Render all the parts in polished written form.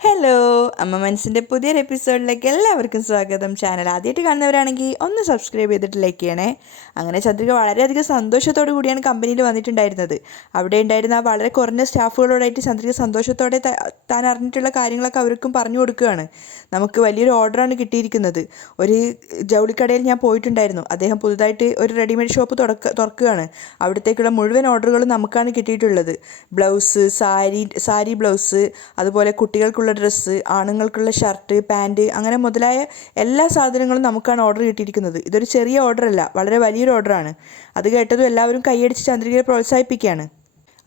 Hello, അമ്മ മനസ്സിൻ്റെ പുതിയൊരു എപ്പിസോഡിലേക്ക് എല്ലാവർക്കും സ്വാഗതം. ചാനൽ ആദ്യമായിട്ട് കാണുന്നവരാണെങ്കിൽ ഒന്ന് സബ്സ്ക്രൈബ് ചെയ്തിട്ട് ലൈക്ക് ചെയ്യണേ. അങ്ങനെ ചന്ദ്രിക വളരെയധികം സന്തോഷത്തോടു കൂടിയാണ് കമ്പനിയിൽ വന്നിട്ടുണ്ടായിരുന്നത്. അവിടെ ഉണ്ടായിരുന്ന ആ വളരെ കുറഞ്ഞ സ്റ്റാഫുകളോടായിട്ട് ചന്ദ്രിക സന്തോഷത്തോടെ താൻ അറിഞ്ഞിട്ടുള്ള കാര്യങ്ങളൊക്കെ അവർക്കും പറഞ്ഞു കൊടുക്കുകയാണ്. നമുക്ക് വലിയൊരു ഓർഡറാണ് കിട്ടിയിരിക്കുന്നത്. ഒരു ജൗളിക്കടയിൽ ഞാൻ പോയിട്ടുണ്ടായിരുന്നു. അദ്ദേഹം പുതുതായിട്ട് ഒരു റെഡിമെയ്ഡ് ഷോപ്പ് തുറക്കുകയാണ്. അവിടത്തേക്കുള്ള മുഴുവൻ ഓർഡറുകളും നമുക്കാണ് കിട്ടിയിട്ടുള്ളത്. ബ്ലൗസ്, സാരി ബ്ലൗസ്, അതുപോലെ കുട്ടികൾക്കുള്ള ഡ്രസ്സ്, ആണുങ്ങൾക്കുള്ള ഷർട്ട്, പാൻറ്റ്, അങ്ങനെ മുതലായ എല്ലാ സാധനങ്ങളും നമുക്കാണ് ഓർഡർ കിട്ടിയിരിക്കുന്നത്. ഇതൊരു ചെറിയ ഓർഡറല്ല, വളരെ വലിയൊരു ഓർഡറാണ്. അത് കേട്ടതും എല്ലാവരും കൈയടിച്ച് ചന്ദ്രികയെ പ്രോത്സാഹിപ്പിക്കുകയാണ്.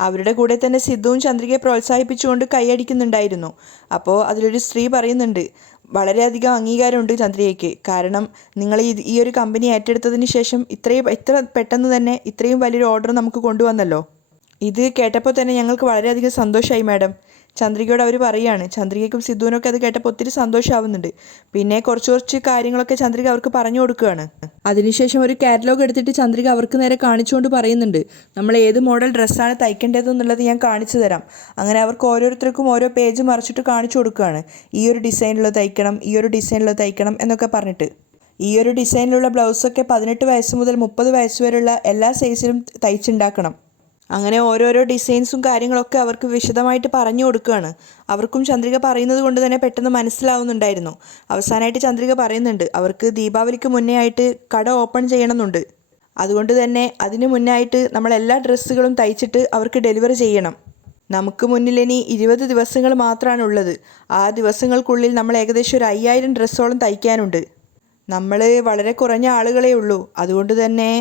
അവരുടെ കൂടെ തന്നെ സിദ്ധുവും ചന്ദ്രികയെ പ്രോത്സാഹിപ്പിച്ചുകൊണ്ട് കൈയടിക്കുന്നുണ്ടായിരുന്നു. അപ്പോൾ അതിലൊരു സ്ത്രീ പറയുന്നുണ്ട്, വളരെയധികം അംഗീകാരമുണ്ട് ചന്ദ്രികയ്ക്ക്. കാരണം നിങ്ങൾ ഈ ഒരു കമ്പനി ഏറ്റെടുത്തതിന് ശേഷം ഇത്ര പെട്ടെന്ന് തന്നെ ഇത്രയും വലിയൊരു ഓർഡർ നമുക്ക് കൊണ്ടുവന്നല്ലോ. ഇത് കേട്ടപ്പോൾ തന്നെ ഞങ്ങൾക്ക് വളരെയധികം സന്തോഷമായി മാഡം. ചന്ദ്രികയോട് അവർ പറയുകയാണ്. ചന്ദ്രികയ്ക്കും സിദ്ധുവിനൊക്കെ അത് കേട്ടപ്പോൾ ഒത്തിരി സന്തോഷമാവുന്നുണ്ട്. പിന്നെ കുറച്ച് കാര്യങ്ങളൊക്കെ ചന്ദ്രിക അവർക്ക് പറഞ്ഞു കൊടുക്കുകയാണ്. അതിനുശേഷം ഒരു കാറ്റലോഗ് എടുത്തിട്ട് ചന്ദ്രിക അവർക്ക് നേരെ കാണിച്ചുകൊണ്ട് പറയുന്നുണ്ട്, നമ്മൾ ഏത് മോഡൽ ഡ്രസ്സാണ് തയ്ക്കേണ്ടതെന്നുള്ളത് ഞാൻ കാണിച്ചു തരാം. അങ്ങനെ അവർക്ക് ഓരോരുത്തർക്കും ഓരോ പേജ് മറിച്ചിട്ട് കാണിച്ചു കൊടുക്കുകയാണ്. ഈ ഒരു ഡിസൈനിലുള്ളത് തയ്ക്കണം, ഈ ഒരു ഡിസൈനിലുള്ളത് തയ്ക്കണം എന്നൊക്കെ പറഞ്ഞിട്ട്. ഈ ഒരു ഡിസൈനിലുള്ള ബ്ലൗസൊക്കെ 18 വയസ്സ് മുതൽ 30 വയസ്സ് വരെയുള്ള എല്ലാ സൈസിലും തയ്ച്ചുണ്ടാക്കണം. അങ്ങനെ ഓരോരോ ഡിസൈൻസും കാര്യങ്ങളൊക്കെ അവർക്ക് വിശദമായിട്ട് പറഞ്ഞു കൊടുക്കുകയാണ്. അവർക്കും ചന്ദ്രിക പറയുന്നത് കൊണ്ട് തന്നെ പെട്ടെന്ന് മനസ്സിലാവുന്നുണ്ടായിരുന്നു. അവസാനമായിട്ട് ചന്ദ്രിക പറയുന്നുണ്ട്, അവർക്ക് ദീപാവലിക്ക് മുന്നേ ആയിട്ട് കട ഓപ്പൺ ചെയ്യണമെന്നുണ്ട്. അതുകൊണ്ട് തന്നെ അതിന് മുന്നായിട്ട് നമ്മൾ എല്ലാ ഡ്രസ്സുകളും തയ്ച്ചിട്ട് അവർക്ക് ഡെലിവറി ചെയ്യണം. നമുക്ക് മുന്നിൽ ഇനി 20 ദിവസങ്ങൾ മാത്രമാണ് ഉള്ളത്. ആ ദിവസങ്ങൾക്കുള്ളിൽ നമ്മൾ ഏകദേശം ഒരു 5000 ഡ്രസ്സോളം തയ്ക്കാനുണ്ട്. നമ്മൾ വളരെ കുറഞ്ഞ ആളുകളേ ഉള്ളൂ. അതുകൊണ്ട് തന്നെ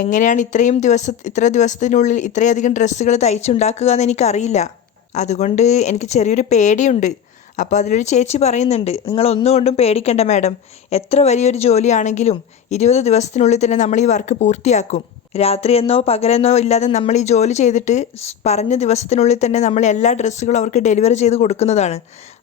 എങ്ങനെയാണ് ഇത്ര ദിവസത്തിനുള്ളിൽ ഇത്രയധികം ഡ്രസ്സുകൾ തയ്ച്ചുണ്ടാക്കുക എന്ന് എനിക്കറിയില്ല. അതുകൊണ്ട് എനിക്ക് ചെറിയൊരു പേടിയുണ്ട്. അപ്പോൾ അതിലൊരു ചേച്ചി പറയുന്നുണ്ട്, നിങ്ങൾ ഒന്നുകൊണ്ടും പേടിക്കണ്ട മാഡം. എത്ര വലിയൊരു ജോലിയാണെങ്കിലും 20 ദിവസത്തിനുള്ളിൽ തന്നെ നമ്മൾ ഈ വർക്ക് പൂർത്തിയാക്കും. രാത്രിയെന്നോ പകലെന്നോ ഇല്ലാതെ നമ്മൾ ഈ ജോലി ചെയ്തിട്ട് പറഞ്ഞ ദിവസത്തിനുള്ളിൽ തന്നെ നമ്മൾ എല്ലാ ഡ്രസ്സുകളും അവർക്ക് ഡെലിവറി ചെയ്ത് കൊടുക്കുന്നതാണ്.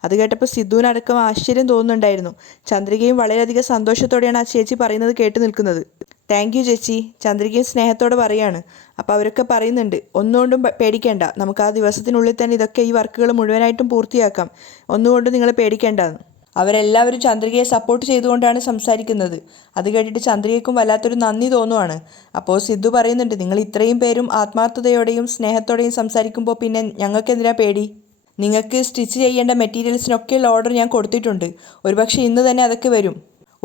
അത് കേട്ടപ്പോൾ സിദ്ധുവിനടക്കം ആശ്ചര്യം തോന്നുന്നുണ്ടായിരുന്നു. ചന്ദ്രികയും വളരെയധികം സന്തോഷത്തോടെയാണ് ആ ചേച്ചി പറയുന്നത് കേട്ട് നിൽക്കുന്നത്. താങ്ക് യു ചേച്ചി, ചന്ദ്രികയും സ്നേഹത്തോടെ പറയാണ്. അപ്പോൾ അവരൊക്കെ പറയുന്നുണ്ട്, ഒന്നുകൊണ്ടും പേടിക്കേണ്ട, നമുക്ക് ആ ദിവസത്തിനുള്ളിൽ തന്നെ ഈ വർക്കുകൾ മുഴുവനായിട്ടും പൂർത്തിയാക്കാം. ഒന്നുകൊണ്ടും നിങ്ങൾ പേടിക്കേണ്ടെന്ന്. അവരെല്ലാവരും ചന്ദ്രികയെ സപ്പോർട്ട് ചെയ്തുകൊണ്ടാണ് സംസാരിക്കുന്നത്. അത് കേട്ടിട്ട് ചന്ദ്രികയ്ക്കും വല്ലാത്തൊരു നന്ദി തോന്നുവാണ്. അപ്പോൾ സിദ്ധു പറയുന്നുണ്ട്, നിങ്ങൾ ഇത്രയും പേരും ആത്മാർത്ഥതയോടെയും സ്നേഹത്തോടെയും സംസാരിക്കുമ്പോൾ പിന്നെ ഞങ്ങൾക്ക് എന്തിനാ പേടി? നിങ്ങൾക്ക് സ്റ്റിച്ച് ചെയ്യേണ്ട മെറ്റീരിയൽസിനൊക്കെയുള്ള ഓർഡർ ഞാൻ കൊടുത്തിട്ടുണ്ട്. ഒരുപക്ഷെ ഇന്ന് തന്നെ അതൊക്കെ വരും.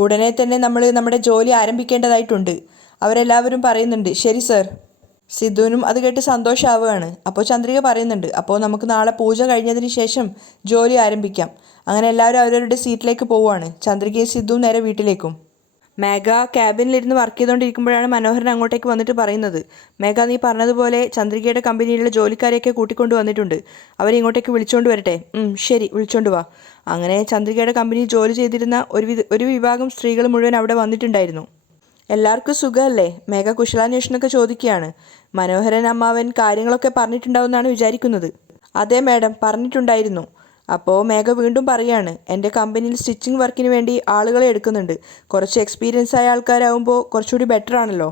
ഉടനെ തന്നെ നമ്മൾ നമ്മുടെ ജോലി ആരംഭിക്കേണ്ടതായിട്ടുണ്ട്. അവരെല്ലാവരും പറയുന്നുണ്ട്, ശരി സർ. സിദ്ധുവിനും അത് കേട്ട് സന്തോഷമാവുകയാണ്. അപ്പോൾ ചന്ദ്രിക പറയുന്നുണ്ട്, അപ്പോൾ നമുക്ക് നാളെ പൂജ കഴിഞ്ഞതിന് ശേഷം ജോലി ആരംഭിക്കാം. അങ്ങനെ എല്ലാവരും അവരവരുടെ സീറ്റിലേക്ക് പോവുകയാണ്. ചന്ദ്രികയും സിദ്ധുവും നേരെ വീട്ടിലേക്കും. മേഘ ക്യാബിനിലിരുന്ന് വർക്ക് ചെയ്തുകൊണ്ടിരിക്കുമ്പോഴാണ് മനോഹരൻ അങ്ങോട്ടേക്ക് വന്നിട്ട് പറയുന്നത്, മേഘ, നീ പറഞ്ഞതുപോലെ ചന്ദ്രികയുടെ കമ്പനിയിലുള്ള ജോലിക്കാരെയൊക്കെ കൂട്ടിക്കൊണ്ട് വന്നിട്ടുണ്ട്. അവരിങ്ങോട്ടേക്ക് വിളിച്ചുകൊണ്ട് വരട്ടെ? ശരി, വിളിച്ചുകൊണ്ട് വാ. അങ്ങനെ ചന്ദ്രികയുടെ കമ്പനിയിൽ ജോലി ചെയ്തിരുന്ന ഒരു വിഭാഗം സ്ത്രീകൾ മുഴുവൻ അവിടെ വന്നിട്ടുണ്ടായിരുന്നു. എല്ലാവർക്കും സുഖമല്ലേ? മേഘ കുശലാന്വേഷണമൊക്കെ ചോദിക്കുകയാണ്. മനോഹരൻ അമ്മാവൻ കാര്യങ്ങളൊക്കെ പറഞ്ഞിട്ടുണ്ടാവുമെന്നാണ് വിചാരിക്കുന്നത്. അതെ മാഡം, പറഞ്ഞിട്ടുണ്ടായിരുന്നു. അപ്പോൾ മേഘ വീണ്ടും പറയാണ്, എൻ്റെ കമ്പനിയിൽ സ്റ്റിച്ചിങ് വർക്കിന് വേണ്ടി ആളുകളെ എടുക്കുന്നുണ്ട്. കുറച്ച് എക്സ്പീരിയൻസ് ആയ ആൾക്കാരാകുമ്പോൾ കുറച്ചുകൂടി ബെറ്റർ ആണല്ലോ.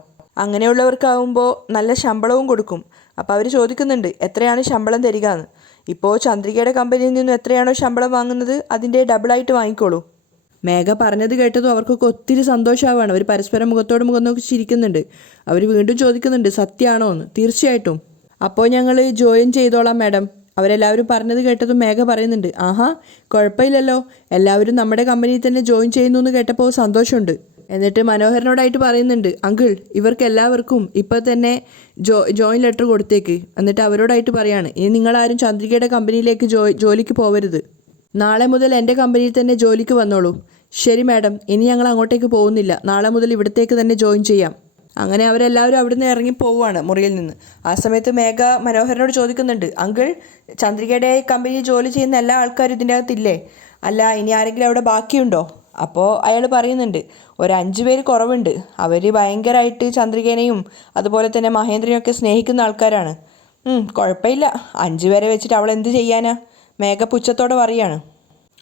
അങ്ങനെയുള്ളവർക്കാവുമ്പോൾ നല്ല ശമ്പളവും കൊടുക്കും. അപ്പോൾ അവർ ചോദിക്കുന്നുണ്ട്, എത്രയാണ് ശമ്പളം തരിക എന്ന്. ഇപ്പോൾ ചന്ദ്രികയുടെ കമ്പനിയിൽ നിന്നും എത്രയാണോ ശമ്പളം വാങ്ങുന്നത് അതിൻ്റെ ഡബിളായിട്ട് വാങ്ങിക്കോളൂ. മേഘ പറഞ്ഞത് കേട്ടതും അവർക്കൊക്കെ ഒത്തിരി സന്തോഷമാവാണ്. അവർ പരസ്പരം മുഖത്തോട് മുഖം നോക്കി ചിരിക്കുന്നുണ്ട്. അവർ വീണ്ടും ചോദിക്കുന്നുണ്ട്, സത്യമാണോ എന്ന്. തീർച്ചയായിട്ടും. അപ്പോൾ ഞങ്ങൾ ജോയിൻ ചെയ്തോളാം മാഡം. അവരെല്ലാവരും പറഞ്ഞത് കേട്ടതും മേഘ പറയുന്നുണ്ട്, ആഹാ, കുഴപ്പമില്ലല്ലോ, എല്ലാവരും നമ്മുടെ കമ്പനിയിൽ തന്നെ ജോയിൻ ചെയ്യുന്നു എന്ന് കേട്ടപ്പോൾ സന്തോഷമുണ്ട്. എന്നിട്ട് മനോഹരനോടായിട്ട് പറയുന്നുണ്ട്, അങ്കിൾ, ഇവർക്ക് എല്ലാവർക്കും ഇപ്പോൾ തന്നെ ജോയിൻ ലെറ്റർ കൊടുത്തേക്ക്. എന്നിട്ട് അവരോടായിട്ട് പറയാണ്, ഇനി നിങ്ങളാരും ചന്ദ്രികയുടെ കമ്പനിയിലേക്ക് ജോലിക്ക് പോവരുത്. നാളെ മുതൽ എൻ്റെ കമ്പനിയിൽ തന്നെ ജോലിക്ക് വന്നോളൂ. ശരി മാഡം, ഇനി ഞങ്ങൾ അങ്ങോട്ടേക്ക് പോകുന്നില്ല. നാളെ മുതൽ ഇവിടത്തേക്ക് തന്നെ ജോയിൻ ചെയ്യാം. അങ്ങനെ അവരെല്ലാവരും അവിടുന്ന് ഇറങ്ങി പോവുകയാണ് മുറിയിൽ നിന്ന്. ആ സമയത്ത് മേഘ മനോഹരനോട് ചോദിക്കുന്നുണ്ട്, അങ്കിൾ, ചന്ദ്രികയുടെ കമ്പനിയിൽ ജോലി ചെയ്യുന്ന എല്ലാ ആൾക്കാരും ഇതിൻ്റെ അകത്തില്ലേ? അല്ല, ഇനി ആരെങ്കിലും അവിടെ ബാക്കിയുണ്ടോ? അപ്പോൾ അയാൾ പറയുന്നുണ്ട്, ഒരു 5 പേര് കുറവുണ്ട്. അവർ ഭയങ്കരമായിട്ട് ചന്ദ്രികേനെയും അതുപോലെ തന്നെ മഹേന്ദ്രനെയൊക്കെ സ്നേഹിക്കുന്ന ആൾക്കാരാണ്. കുഴപ്പമില്ല, 5 പേരെ വെച്ചിട്ട് അവൾ എന്ത് ചെയ്യാനാ? മേഘ പുച്ഛത്തോടെ പറയാണ്.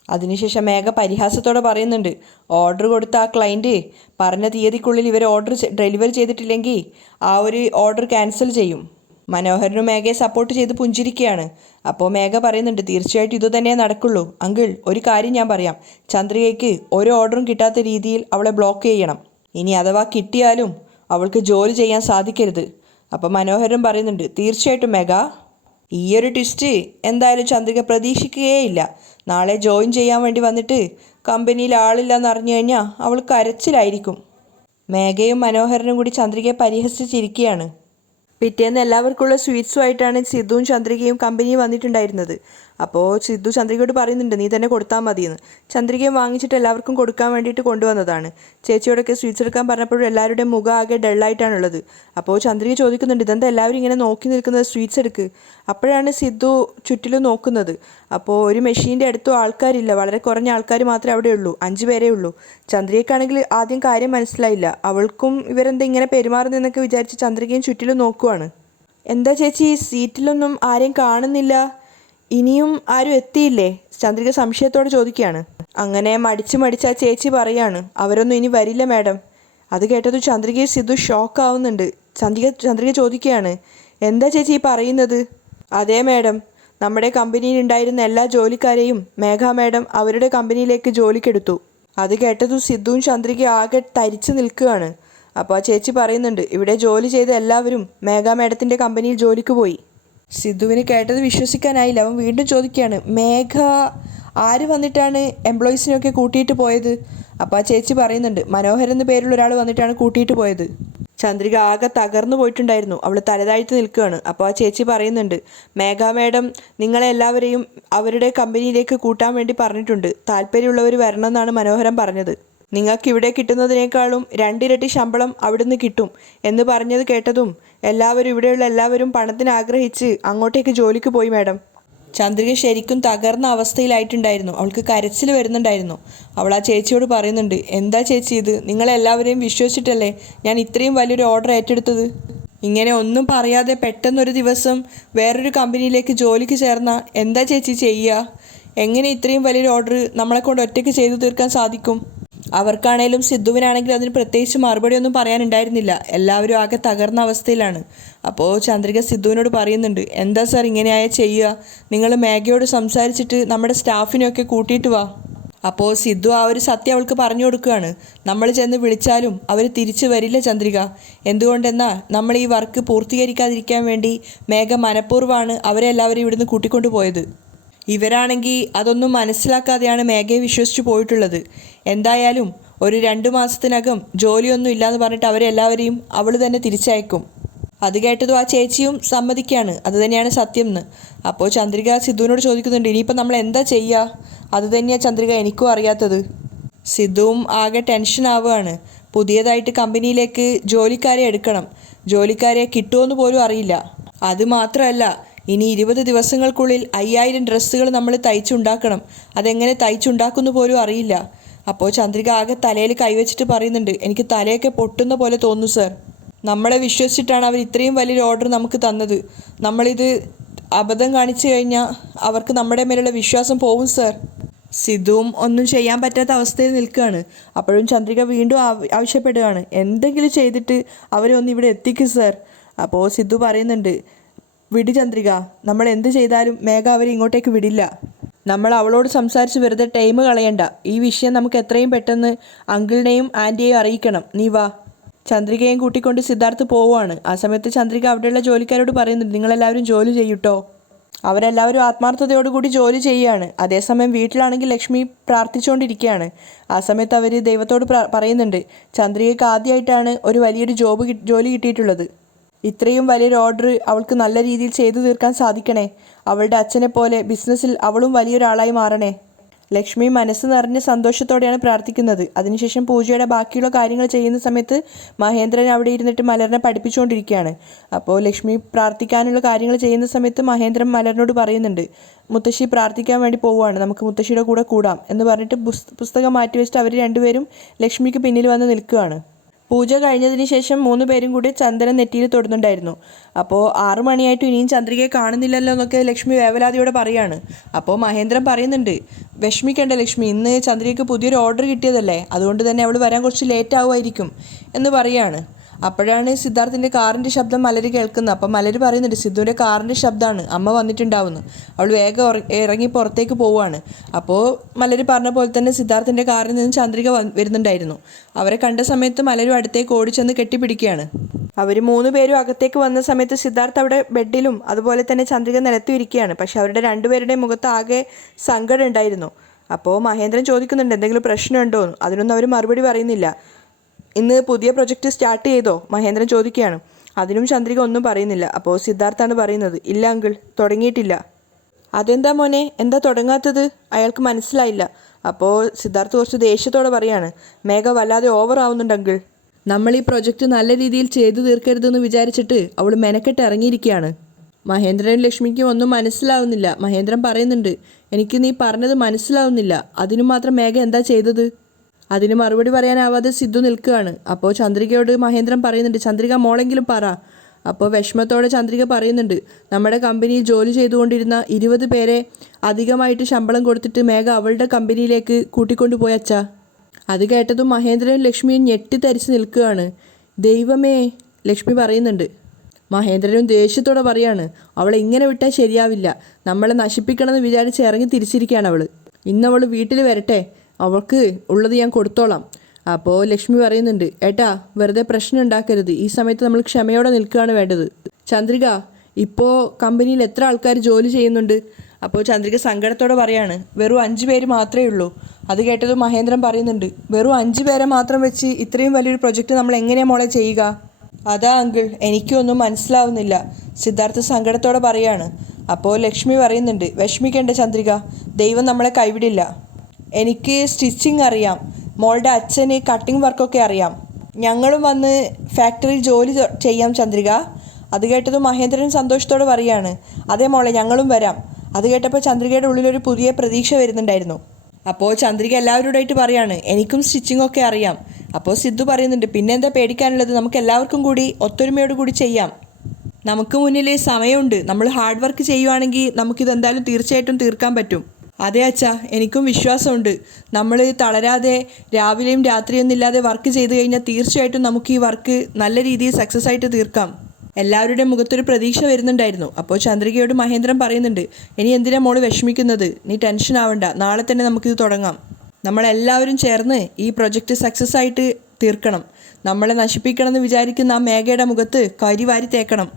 അതിനുശേഷം മേഘ പരിഹാസത്തോടെ പറയുന്നുണ്ട്, ഓർഡർ കൊടുത്ത ആ ക്ലയൻറ്റ് പറഞ്ഞ തീയതിക്കുള്ളിൽ ഇവർ ഓർഡർ ഡെലിവറി ചെയ്തിട്ടില്ലെങ്കിൽ ആ ഒരു ഓർഡർ ക്യാൻസൽ ചെയ്യും. മനോഹരനും മേഘയെ സപ്പോർട്ട് ചെയ്ത് പുഞ്ചിരിക്കുകയാണ്. അപ്പോൾ മേഘ പറയുന്നുണ്ട്, തീർച്ചയായിട്ടും ഇത് തന്നെ നടക്കുള്ളൂ അങ്കിൾ. ഒരു കാര്യം ഞാൻ പറയാം, ചന്ദ്രികയ്ക്ക് ഒരു ഓർഡറും കിട്ടാത്ത രീതിയിൽ അവളെ ബ്ലോക്ക് ചെയ്യണം. ഇനി അഥവാ കിട്ടിയാലും അവൾക്ക് ജോലി ചെയ്യാൻ സാധിക്കരുത്. അപ്പോൾ മനോഹരൻ പറയുന്നുണ്ട്, തീർച്ചയായിട്ടും മേഘ. ഈയൊരു ട്വിസ്റ്റ് എന്തായാലും ചന്ദ്രിക പ്രതീക്ഷിക്കുകയില്ല. നാളെ ജോയിൻ ചെയ്യാൻ വേണ്ടി വന്നിട്ട് കമ്പനിയിൽ ആളില്ലെന്ന് അറിഞ്ഞു കഴിഞ്ഞാൽ അവൾ കരച്ചിലായിരിക്കും. മേഘയും മനോഹരനും കൂടി ചന്ദ്രികയെ പരിഹസിച്ചിരിക്കുകയാണ്. പിറ്റേന്ന് എല്ലാവർക്കുള്ള സ്വീറ്റ്സുമായിട്ടാണ് സിദ്ധുവും ചന്ദ്രികയും കമ്പനിയിൽ വന്നിട്ടുണ്ടായിരുന്നത്. അപ്പോൾ സിദ്ധു ചന്ദ്രികയോട് പറയുന്നുണ്ട്, നീ തന്നെ കൊടുത്താൽ മതിയെന്ന്. ചന്ദ്രികയും വാങ്ങിച്ചിട്ട് എല്ലാവർക്കും കൊടുക്കാൻ വേണ്ടിയിട്ട് കൊണ്ടുവന്നതാണ്. ചേച്ചിയോടൊക്കെ സ്വീറ്റ്സ് എടുക്കാൻ പറഞ്ഞപ്പോഴും എല്ലാവരുടെയും മുഖം ആകെ ഡള്ളായിട്ടാണുള്ളത്. അപ്പോൾ ചന്ദ്രിക ചോദിക്കുന്നുണ്ട്, ഇതെന്താ എല്ലാവരും ഇങ്ങനെ നോക്കി നിൽക്കുന്നത്, സ്വീറ്റ്സ് എടുക്ക്. അപ്പോഴാണ് സിദ്ധു ചുറ്റിലും നോക്കുന്നത്. അപ്പോൾ ഒരു മെഷീൻ്റെ അടുത്തും ആൾക്കാരില്ല, വളരെ കുറഞ്ഞ ആൾക്കാർ മാത്രമേ അവിടെ ഉള്ളൂ, 5 പേരേ ഉള്ളൂ. ചന്ദ്രികയ്ക്കാണെങ്കിൽ ആദ്യം കാര്യം മനസ്സിലായില്ല. അവൾക്കും ഇവരെന്താ ഇങ്ങനെ പെരുമാറുന്നതെന്നൊക്കെ വിചാരിച്ച് ചന്ദ്രികയും ചുറ്റിലും നോക്കുവാണ്. എന്താ ചേച്ചി, സീറ്റിലൊന്നും ആരെയും കാണുന്നില്ല, ഇനിയും ആരും എത്തിയില്ലേ? ചന്ദ്രിക സംശയത്തോടെ ചോദിക്കുകയാണ്. അങ്ങനെ മടിച്ച് ആ ചേച്ചി പറയാണ്, അവരൊന്നും ഇനി വരില്ല മാഡം. അത് കേട്ടത് ചന്ദ്രികയെ സിദ്ധു ഷോക്കാവുന്നുണ്ട്. ചന്ദ്രിക ചോദിക്കുകയാണ്, എന്താ ചേച്ചി ഈ പറയുന്നത്? അതേ മാഡം, നമ്മുടെ കമ്പനിയിൽ ഉണ്ടായിരുന്ന എല്ലാ ജോലിക്കാരെയും മേഘ മാഡം അവരുടെ കമ്പനിയിലേക്ക് ജോലിക്കെടുത്തു. അത് കേട്ടതും സിദ്ധുവും ചന്ദ്രികയും ആകെ തരിച്ചു നിൽക്കുകയാണ്. അപ്പോൾ ആ ചേച്ചി പറയുന്നുണ്ട്, ഇവിടെ ജോലി ചെയ്ത എല്ലാവരും മേഘ മാഡത്തിൻ്റെ കമ്പനിയിൽ ജോലിക്ക് പോയി. സിദ്ധുവിന് കേട്ടത് വിശ്വസിക്കാനായില്ല. അവൻ വീണ്ടും ചോദിക്കുകയാണ്, മേഘ ആര് വന്നിട്ടാണ് എംപ്ലോയീസിനെയൊക്കെ കൂട്ടിയിട്ട് പോയത്? അപ്പോൾ ആ ചേച്ചി പറയുന്നുണ്ട്, മനോഹരൻ എന്ന പേരുള്ള ഒരാൾ വന്നിട്ടാണ് കൂട്ടിയിട്ട് പോയത്. ചന്ദ്രിക ആകെ തകർന്നു പോയിട്ടുണ്ടായിരുന്നു. അവൾ തലതാഴ്ത്തി നിൽക്കുകയാണ്. അപ്പോൾ ആ ചേച്ചി പറയുന്നുണ്ട്, മേഘ മാഡം നിങ്ങളെല്ലാവരെയും അവരുടെ കമ്പനിയിലേക്ക് കൂട്ടാൻ വേണ്ടി പറഞ്ഞിട്ടുണ്ട്. താല്പര്യമുള്ളവർ വരണമെന്നാണ് മനോഹരൻ പറഞ്ഞത്. നിങ്ങൾക്ക് ഇവിടെ കിട്ടുന്നതിനേക്കാളും 2 ഇരട്ടി ശമ്പളം അവിടുന്ന് കിട്ടും എന്ന് പറഞ്ഞത് കേട്ടതും ഇവിടെയുള്ള എല്ലാവരും പണത്തിന് ആഗ്രഹിച്ച് അങ്ങോട്ടേക്ക് ജോലിക്ക് പോയി മാഡം. ചന്ദ്രിക ശരിക്കും തകർന്ന അവസ്ഥയിലായിട്ടുണ്ടായിരുന്നു. അവൾക്ക് കരച്ചിൽ വരുന്നുണ്ടായിരുന്നു. അവൾ ആ ചേച്ചിയോട് പറയുന്നുണ്ട്, എന്താ ചേച്ചി ഇത്? നിങ്ങളെല്ലാവരെയും വിശ്വസിച്ചിട്ടല്ലേ ഞാൻ ഇത്രയും വലിയൊരു ഓർഡർ ഏറ്റെടുത്തത്? ഇങ്ങനെ ഒന്നും പറയാതെ പെട്ടെന്നൊരു ദിവസം വേറൊരു കമ്പനിയിലേക്ക് ജോലിക്ക് ചേർന്നാൽ എന്താ ചേച്ചി ചെയ്യുക? എങ്ങനെ ഇത്രയും വലിയൊരു ഓർഡർ നമ്മളെക്കൊണ്ട് ഒറ്റയ്ക്ക് ചെയ്തു തീർക്കാൻ സാധിക്കും? അവർക്കാണേലും സിദ്ധുവിനാണെങ്കിലും അതിന് പ്രത്യേകിച്ച് മറുപടിയൊന്നും പറയാനുണ്ടായിരുന്നില്ല. എല്ലാവരും ആകെ തകർന്ന അവസ്ഥയിലാണ്. അപ്പോൾ ചന്ദ്രിക സിദ്ധുവിനോട് പറയുന്നുണ്ട്, എന്താ സാർ ഇങ്ങനെയായ ചെയ്യുക? നിങ്ങൾ മേഘയോട് സംസാരിച്ചിട്ട് നമ്മുടെ സ്റ്റാഫിനെയൊക്കെ കൂട്ടിയിട്ട് വാ. അപ്പോൾ സിദ്ധു ആ ഒരു സത്യം അവൾക്ക് പറഞ്ഞു കൊടുക്കുകയാണ്. നമ്മൾ ചെന്ന് വിളിച്ചാലും അവർ തിരിച്ചു വരില്ല ചന്ദ്രിക. എന്തുകൊണ്ടെന്നാൽ നമ്മൾ ഈ വർക്ക് പൂർത്തീകരിക്കാതിരിക്കാൻ വേണ്ടി മേഘ മനഃപൂർവ്വമാണ് അവരെല്ലാവരും ഇവിടുന്ന് കൂട്ടിക്കൊണ്ടു പോയത്. ഇവരാണെങ്കിൽ അതൊന്നും മനസ്സിലാക്കാതെയാണ് മേഘയെ വിശ്വസിച്ച് പോയിട്ടുള്ളത്. എന്തായാലും ഒരു 2 മാസത്തിനകം ജോലിയൊന്നും ഇല്ലയെന്ന് പറഞ്ഞിട്ട് അവരെല്ലാവരെയും അവൾ തന്നെ തിരിച്ചയക്കും. അത് കേട്ടതും ആ ചേച്ചിയും സമ്മതിക്കുകയാണ്, അത് തന്നെയാണ് സത്യം എന്ന്. അപ്പോൾ ചന്ദ്രിക സിദ്ധുവിനോട് ചോദിക്കുന്നുണ്ട്, ഇനിയിപ്പോൾ നമ്മൾ എന്താ ചെയ്യുക? അത് തന്നെയാണ് ചന്ദ്രിക എനിക്കും അറിയാത്തത്. സിദ്ധുവും ആകെ ടെൻഷൻ ആവുകയാണ്. പുതിയതായിട്ട് കമ്പനിയിലേക്ക് ജോലിക്കാരെ എടുക്കണം. ജോലിക്കാരെ കിട്ടുമെന്ന് പോലും അറിയില്ല. അതുമാത്രമല്ല, ഇനി 20 ദിവസങ്ങൾക്കുള്ളിൽ 5000 ഡ്രസ്സുകൾ നമ്മൾ തയ്ച്ചുണ്ടാക്കണം. അതെങ്ങനെ തയ്ച്ചുണ്ടാക്കുന്നു പോലും അറിയില്ല. അപ്പോൾ ചന്ദ്രിക ആകെ തലയിൽ കൈവച്ചിട്ട് പറയുന്നുണ്ട്, എനിക്ക് തലയൊക്കെ പൊട്ടുന്ന പോലെ തോന്നുന്നു സർ. നമ്മളെ വിശ്വസിച്ചിട്ടാണ് അവർ ഇത്രയും വലിയൊരു ഓർഡർ നമുക്ക് തന്നത്. നമ്മളിത് അബദ്ധം കാണിച്ചു കഴിഞ്ഞാൽ അവർക്ക് നമ്മുടെ മേലുള്ള വിശ്വാസം പോവും സർ. സിദ്ധുവും ഒന്നും ചെയ്യാൻ പറ്റാത്ത അവസ്ഥയിൽ നിൽക്കുകയാണ്. അപ്പോഴും ചന്ദ്രിക വീണ്ടും ആവശ്യപ്പെടുകയാണ്, എന്തെങ്കിലും ചെയ്തിട്ട് അവരെ ഒന്ന് ഇവിടെ എത്തിക്കും സർ. അപ്പോൾ സിദ്ധു പറയുന്നുണ്ട്, വിടി ചന്ദ്രിക, നമ്മൾ എന്ത് ചെയ്താലും മേഘ അവരെ ഇങ്ങോട്ടേക്ക് വിടില്ല. നമ്മൾ അവളോട് സംസാരിച്ച് വെറുതെ ടൈം കളയണ്ട. ഈ വിഷയം നമുക്ക് എത്രയും പെട്ടെന്ന് അങ്കിളിനെയും ആൻറ്റിയെയും അറിയിക്കണം. നീ വാ. ചന്ദ്രികയും കൂട്ടിക്കൊണ്ട് സിദ്ധാർത്ഥ് പോവുകയാണ്. ആ സമയത്ത് ചന്ദ്രിക അവിടെയുള്ള ജോലിക്കാരോട് പറയുന്നുണ്ട്, നിങ്ങളെല്ലാവരും ജോലി ചെയ്യൂട്ടോ. അവരെല്ലാവരും ആത്മാർത്ഥതയോടുകൂടി ജോലി ചെയ്യുകയാണ്. അതേസമയം വീട്ടിലാണെങ്കിൽ ലക്ഷ്മി പ്രാർത്ഥിച്ചുകൊണ്ടിരിക്കുകയാണ്. ആ സമയത്ത് അവർ ദൈവത്തോട് പറയുന്നുണ്ട്, ചന്ദ്രികയ്ക്ക് ആദ്യമായിട്ടാണ് ഒരു വലിയൊരു ജോലി കിട്ടിയിട്ടുള്ളത്. ഇത്രയും വലിയൊരു ഓർഡർ അവൾക്ക് നല്ല രീതിയിൽ ചെയ്തു തീർക്കാൻ സാധിക്കണേ. അവളുടെ അച്ഛനെ പോലെ ബിസിനസ്സിൽ അവളും വലിയൊരാളായി മാറണേ. ലക്ഷ്മി മനസ്സ് നിറഞ്ഞ സന്തോഷത്തോടെയാണ് പ്രാർത്ഥിക്കുന്നത്. അതിനുശേഷം പൂജയുടെ ബാക്കിയുള്ള കാര്യങ്ങൾ ചെയ്യുന്ന സമയത്ത് മഹേന്ദ്രൻ അവിടെ ഇരുന്നിട്ട് മലറിനെ പഠിപ്പിച്ചുകൊണ്ടിരിക്കുകയാണ്. അപ്പോൾ ലക്ഷ്മി പ്രാർത്ഥിക്കാനുള്ള കാര്യങ്ങൾ ചെയ്യുന്ന സമയത്ത് മഹേന്ദ്രൻ മലറിനോട് പറയുന്നുണ്ട്, മുത്തശ്ശി പ്രാർത്ഥിക്കാൻ വേണ്ടി പോവുകയാണ്, നമുക്ക് മുത്തശ്ശിയുടെ കൂടെ കൂടാം എന്ന് പറഞ്ഞിട്ട് പുസ്തകം മാറ്റിവെച്ചിട്ട് അവർ രണ്ടുപേരും ലക്ഷ്മിക്ക് പിന്നിൽ വന്ന് നിൽക്കുകയാണ്. പൂജ കഴിഞ്ഞതിന് ശേഷം 3 പേരും കൂടി ചന്ദനം നെറ്റിയിൽ തൊടുന്നുണ്ടായിരുന്നു. അപ്പോൾ 6 മണിയായിട്ടും ഇനിയും ചന്ദ്രികയെ കാണുന്നില്ലല്ലോ എന്നൊക്കെ ലക്ഷ്മി വേവലാതിയോടെ പറയാണ്. അപ്പോൾ മഹേന്ദ്രൻ പറയുന്നുണ്ട്, വിഷമിക്കേണ്ട ലക്ഷ്മി, ഇന്ന് ചന്ദ്രികയ്ക്ക് പുതിയൊരു ഓർഡർ കിട്ടിയതല്ലേ, അതുകൊണ്ട് തന്നെ അവൾ വരാൻ കുറച്ച് ലേറ്റ് ആവുമായിരിക്കും എന്ന് പറയാണ്. അപ്പോഴാണ് സിദ്ധാർത്ഥിൻ്റെ കാറിൻ്റെ ശബ്ദം മലര് കേൾക്കുന്നത്. അപ്പം മലര് പറയുന്നുണ്ട് സിദ്ധുവിൻ്റെ കാറിൻ്റെ ശബ്ദമാണ്, അമ്മ വന്നിട്ടുണ്ടാവുന്നു. അവൾ വേഗം ഇറങ്ങി പുറത്തേക്ക് പോവുകയാണ്. അപ്പോൾ മലര് പറഞ്ഞ പോലെ തന്നെ സിദ്ധാർത്ഥിൻ്റെ കാറിൽ നിന്ന് ചന്ദ്രിക വരുന്നുണ്ടായിരുന്നു. അവരെ കണ്ട സമയത്ത് മലരും അടുത്തേക്ക് ഓടിച്ചെന്ന് കെട്ടിപ്പിടിക്കുകയാണ്. അവർ 3 പേരും അകത്തേക്ക് വന്ന സമയത്ത് സിദ്ധാർത്ഥ് അവിടെ ബെഡിലും അതുപോലെ തന്നെ ചന്ദ്രിക നിലത്തും ഇരിക്കുകയാണ്. പക്ഷെ അവരുടെ 2 പേരുടെയും മുഖത്ത് ആകെ സങ്കടം ഉണ്ടായിരുന്നു. അപ്പോൾ മഹേന്ദ്രൻ ചോദിക്കുന്നുണ്ട് എന്തെങ്കിലും പ്രശ്നമുണ്ടോ എന്ന്. അതിനൊന്നും അവർ മറുപടി പറയുന്നില്ല. ഇന്ന് പുതിയ പ്രൊജക്റ്റ് സ്റ്റാർട്ട് ചെയ്തോ മഹേന്ദ്രൻ ചോദിക്കുകയാണ്. അതിനും ചന്ദ്രിക ഒന്നും പറയുന്നില്ല. അപ്പോൾ സിദ്ധാർത്ഥാണ് പറയുന്നത് ഇല്ല അങ്കിൾ, തുടങ്ങിയിട്ടില്ല. അതെന്താ മോനെ, എന്താ തുടങ്ങാത്തത്? അയാൾക്ക് മനസ്സിലായില്ല. അപ്പോൾ സിദ്ധാർത്ഥ് കുറച്ച് ദേഷ്യത്തോടെ പറയാണ് മേഘ വല്ലാതെ ഓവർ ആവുന്നുണ്ട് അങ്കിൾ. നമ്മൾ ഈ പ്രൊജക്റ്റ് നല്ല രീതിയിൽ ചെയ്തു തീർക്കരുതെന്ന് വിചാരിച്ചിട്ട് അവൾ മെനക്കെട്ട് ഇറങ്ങിയിരിക്കുകയാണ്. മഹേന്ദ്രനും ലക്ഷ്മിക്കും ഒന്നും മനസ്സിലാവുന്നില്ല. മഹേന്ദ്രൻ പറയുന്നുണ്ട് എനിക്ക് നീ പറഞ്ഞത് മനസ്സിലാവുന്നില്ല, അതിനു മാത്രം മേഘ എന്താ ചെയ്തത്? അതിന് മറുപടി പറയാനാവാതെ സിദ്ധു നിൽക്കുകയാണ്. അപ്പോൾ ചന്ദ്രികയോട് മഹേന്ദ്രൻ പറയുന്നുണ്ട് ചന്ദ്രിക മോളെങ്കിലും പറ. അപ്പോൾ വിഷമത്തോടെ ചന്ദ്രിക പറയുന്നുണ്ട് നമ്മുടെ കമ്പനിയിൽ ജോലി ചെയ്തുകൊണ്ടിരുന്ന 20 പേരെ അധികമായിട്ട് ശമ്പളം കൊടുത്തിട്ട് മേഘ അവളുടെ കമ്പനിയിലേക്ക് കൂട്ടിക്കൊണ്ടുപോയി അച്ഛാ. അത് കേട്ടതും മഹേന്ദ്രനും ലക്ഷ്മിയും ഞെട്ടിത്തരിച്ച് നിൽക്കുകയാണ്. ദൈവമേ, ലക്ഷ്മി പറയുന്നുണ്ട്. മഹേന്ദ്രനും ദേഷ്യത്തോടെ പറയാണ് അവളെ ഇങ്ങനെ വിട്ടാൽ ശരിയാവില്ല, നമ്മളെ നശിപ്പിക്കണമെന്ന് വിചാരിച്ച് ഇറങ്ങി തിരിച്ചിരിക്കുകയാണ് അവൾ. ഇന്നവൾ വീട്ടിൽ വരട്ടെ, അവൾക്ക് ഉള്ളത് ഞാൻ കൊടുത്തോളാം. അപ്പോൾ ലക്ഷ്മി പറയുന്നുണ്ട് ഏട്ടാ വെറുതെ പ്രശ്നം ഉണ്ടാക്കരുത്, ഈ സമയത്ത് നമ്മൾ ക്ഷമയോടെ നിൽക്കുകയാണ് വേണ്ടത്. ചന്ദ്രിക ഇപ്പോൾ കമ്പനിയിൽ എത്ര ആൾക്കാർ ജോലി ചെയ്യുന്നുണ്ട്? അപ്പോൾ ചന്ദ്രിക സങ്കടത്തോടെ പറയാണ് വെറും 5 പേര് മാത്രമേ ഉള്ളൂ. അത് കേട്ടത് മഹേന്ദ്രൻ പറയുന്നുണ്ട് വെറും 5 പേരെ മാത്രം വെച്ച് ഇത്രയും വലിയൊരു പ്രൊജക്റ്റ് നമ്മൾ എങ്ങനെയാണ് മോളെ ചെയ്യുക? അതാ അങ്കിൾ എനിക്കൊന്നും മനസ്സിലാവുന്നില്ല, സിദ്ധാർത്ഥ സങ്കടത്തോടെ പറയാണ്. അപ്പോൾ ലക്ഷ്മി പറയുന്നുണ്ട് വിഷമിക്കേണ്ട ചന്ദ്രിക, ദൈവം നമ്മളെ കൈവിടില്ല. എനിക്ക് സ്റ്റിച്ചിങ് അറിയാം, മോളുടെ അച്ഛന് കട്ടിങ് വർക്കൊക്കെ അറിയാം, ഞങ്ങളും വന്ന് ഫാക്ടറിയിൽ ജോലി ചെയ്യാം ചന്ദ്രിക. അത് കേട്ടത് മഹേന്ദ്രൻ സന്തോഷത്തോടെ പറയാണ് അതേ മോളെ ഞങ്ങളും വരാം. അത് കേട്ടപ്പോൾ ചന്ദ്രികയുടെ ഉള്ളിലൊരു പുതിയ പ്രതീക്ഷ വരുന്നുണ്ടായിരുന്നു. അപ്പോൾ ചന്ദ്രിക എല്ലാവരോടായിട്ട് പറയാണ് എനിക്കും സ്റ്റിച്ചിങ് ഒക്കെ അറിയാം. അപ്പോൾ സിദ്ധു പറയുന്നുണ്ട് പിന്നെ എന്താ പേടിക്കാനുള്ളത്, നമുക്ക് എല്ലാവർക്കും കൂടി ഒത്തൊരുമയോട് കൂടി ചെയ്യാം. നമുക്ക് മുന്നിൽ സമയമുണ്ട്, നമ്മൾ ഹാർഡ് വർക്ക് ചെയ്യുവാണെങ്കിൽ നമുക്കിതെന്തായാലും തീർച്ചയായിട്ടും തീർക്കാൻ പറ്റും. അതെ അച്ഛാ, എനിക്കും വിശ്വാസമുണ്ട്. നമ്മൾ തളരാതെ രാവിലെയും രാത്രിയൊന്നും ഇല്ലാതെ വർക്ക് ചെയ്ത് കഴിഞ്ഞാൽ തീർച്ചയായിട്ടും നമുക്ക് ഈ വർക്ക് നല്ല രീതിയിൽ സക്സസ് ആയിട്ട് തീർക്കാം. എല്ലാവരുടെയും മുഖത്തൊരു പ്രതീക്ഷ വരുന്നുണ്ടായിരുന്നു. അപ്പോൾ ചന്ദ്രികയോട് മഹേന്ദ്രൻ പറയുന്നുണ്ട് ഇനി എന്തിനാ മോള് വിഷമിക്കുന്നത്, നീ ടെൻഷൻ ആവണ്ട, നാളെ തന്നെ നമുക്കിത് തുടങ്ങാം. നമ്മളെല്ലാവരും ചേർന്ന് ഈ പ്രൊജക്റ്റ് സക്സസ് ആയിട്ട് തീർക്കണം. നമ്മളെ നശിപ്പിക്കണമെന്ന് വിചാരിക്കുന്ന ആ മേഘയുടെ മുഖത്ത് കരിവാരി തേക്കണം.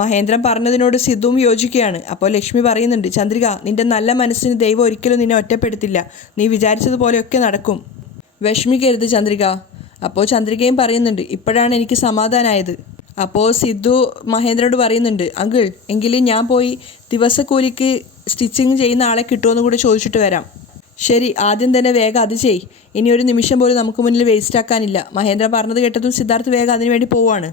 മഹേന്ദ്രൻ പറഞ്ഞതിനോട് സിദ്ധുവും യോജിക്കുകയാണ്. അപ്പോൾ ലക്ഷ്മി പറയുന്നുണ്ട് ചന്ദ്രിക നിന്റെ നല്ല മനസ്സിന് ദൈവം ഒരിക്കലും നിന്നെ ഒറ്റപ്പെടുത്തില്ല, നീ വിചാരിച്ചതുപോലെയൊക്കെ നടക്കും, വിഷമിക്കരുത് ചന്ദ്രിക. അപ്പോൾ ചന്ദ്രികയും പറയുന്നുണ്ട് ഇപ്പോഴാണ് എനിക്ക് സമാധാനമായത്. അപ്പോൾ സിദ്ധു മഹേന്ദ്രനോട് പറയുന്നുണ്ട് അങ്കിൾ എങ്കിലും ഞാൻ പോയി ദിവസക്കൂലിക്ക് സ്റ്റിച്ചിങ് ചെയ്യുന്ന ആളെ കിട്ടുമെന്ന് കൂടി ചോദിച്ചിട്ട് വരാം. ശരി, ആദ്യം തന്നെ വേഗം അത് ചെയ്, ഇനി ഒരു നിമിഷം പോലും നമുക്ക് മുന്നിൽ വേസ്റ്റ് ആക്കാനില്ല. മഹേന്ദ്രൻ പറഞ്ഞത് കേട്ടതും സിദ്ധാർത്ഥ് വേഗം അതിനു വേണ്ടി പോവാണ്.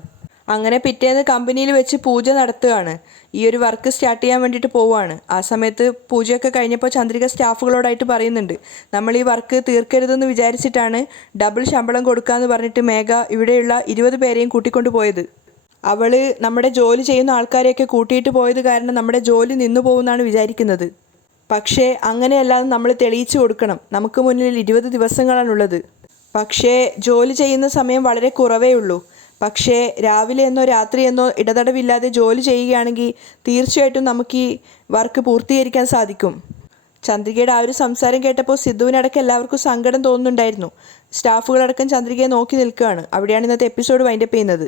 അങ്ങനെ പിറ്റേന്ന് കമ്പനിയിൽ വെച്ച് പൂജ നടത്തുകയാണ്. ഈ ഒരു വർക്ക് സ്റ്റാർട്ട് ചെയ്യാൻ വേണ്ടിയിട്ട് പോവുകയാണ്. ആ സമയത്ത് പൂജയൊക്കെ കഴിഞ്ഞപ്പോൾ ചന്ദ്രിക സ്റ്റാഫുകളോടായിട്ട് പറയുന്നുണ്ട് നമ്മൾ ഈ വർക്ക് തീർക്കരുതെന്ന് വിചാരിച്ചിട്ടാണ് ഡബിൾ ശമ്പളം കൊടുക്കാമെന്ന് പറഞ്ഞിട്ട് മേഘ ഇവിടെയുള്ള 20 പേരെയും കൂട്ടിക്കൊണ്ടു പോയത്. അവൾ നമ്മുടെ ജോലി ചെയ്യുന്ന ആൾക്കാരെയൊക്കെ കൂട്ടിയിട്ട് പോയത് കാരണം നമ്മുടെ ജോലി നിന്നു പോകുമെന്നാണ് വിചാരിക്കുന്നത്. പക്ഷേ അങ്ങനെയല്ലാതെ നമ്മൾ തെളിയിച്ചു കൊടുക്കണം. നമുക്ക് മുന്നിൽ 20 ദിവസങ്ങളാണുള്ളത്. പക്ഷേ ജോലി ചെയ്യുന്ന സമയം വളരെ കുറവേ ഉള്ളൂ. പക്ഷേ രാവിലെ എന്നോ രാത്രിയെന്നോ ഇടതടവില്ലാതെ ജോലി ചെയ്യുകയാണെങ്കിൽ തീർച്ചയായിട്ടും നമുക്ക് ഈ വർക്ക് പൂർത്തീകരിക്കാൻ സാധിക്കും. ചന്ദ്രികയുടെ ആ ഒരു സംസാരം കേട്ടപ്പോൾ സിദ്ധുവിനടക്കം എല്ലാവർക്കും സങ്കടം തോന്നുന്നുണ്ടായിരുന്നു. സ്റ്റാഫുകളടക്കം ചന്ദ്രികയെ നോക്കി നിൽക്കുകയാണ്. അവിടെയാണ് ഇന്നത്തെ എപ്പിസോഡ് വൈൻഡപ്പ് ചെയ്യുന്നത്.